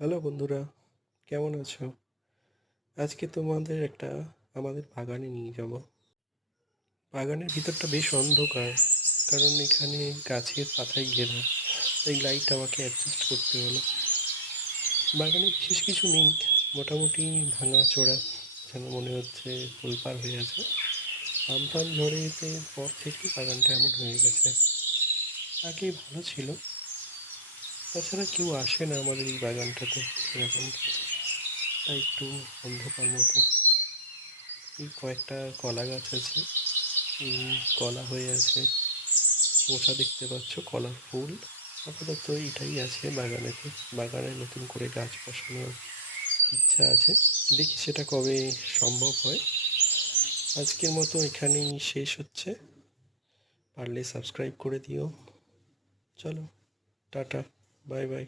Hello বন্ধুরা, কেমন আছো? আজকে তোমাদের আমাদের বাগানে নিয়ে যাব। বাগানের ভিতরটা বেশ অন্ধকার, কারণ এখানে গাছের পাতায় ঘেরা, তাই লাইট আমাকে অ্যাডজাস্ট করতে হলো। বাগানে বিশেষ কিছু নেই, মোটামুটি ভাঙাচোরা, যেন মনে হচ্ছে তোলপাড় হয়ে আছে। আমফান ঝড়েতে পর থেকেই বাগানটা এমন হয়ে গেছে। আগে ভালো ছিল, তাছাড়া কেউ আসে না আমাদের এই বাগানটাতে এরকম, তাই একটু অন্ধকার মতো। এই কয়েকটা কলা গাছ আছে, কলা হয়ে আছে, মোচা দেখতে পাচ্ছ, কলার ফুল। আপাতত এটাই আছে বাগানেতে। বাগানে নতুন করে গাছ বসানোর ইচ্ছা আছে, দেখি সেটা কবে সম্ভব হয়। আজকের মতো এখানেই শেষ হচ্ছে। পারলে সাবস্ক্রাইব করে দিও। চলো, টাটা, বাই বাই।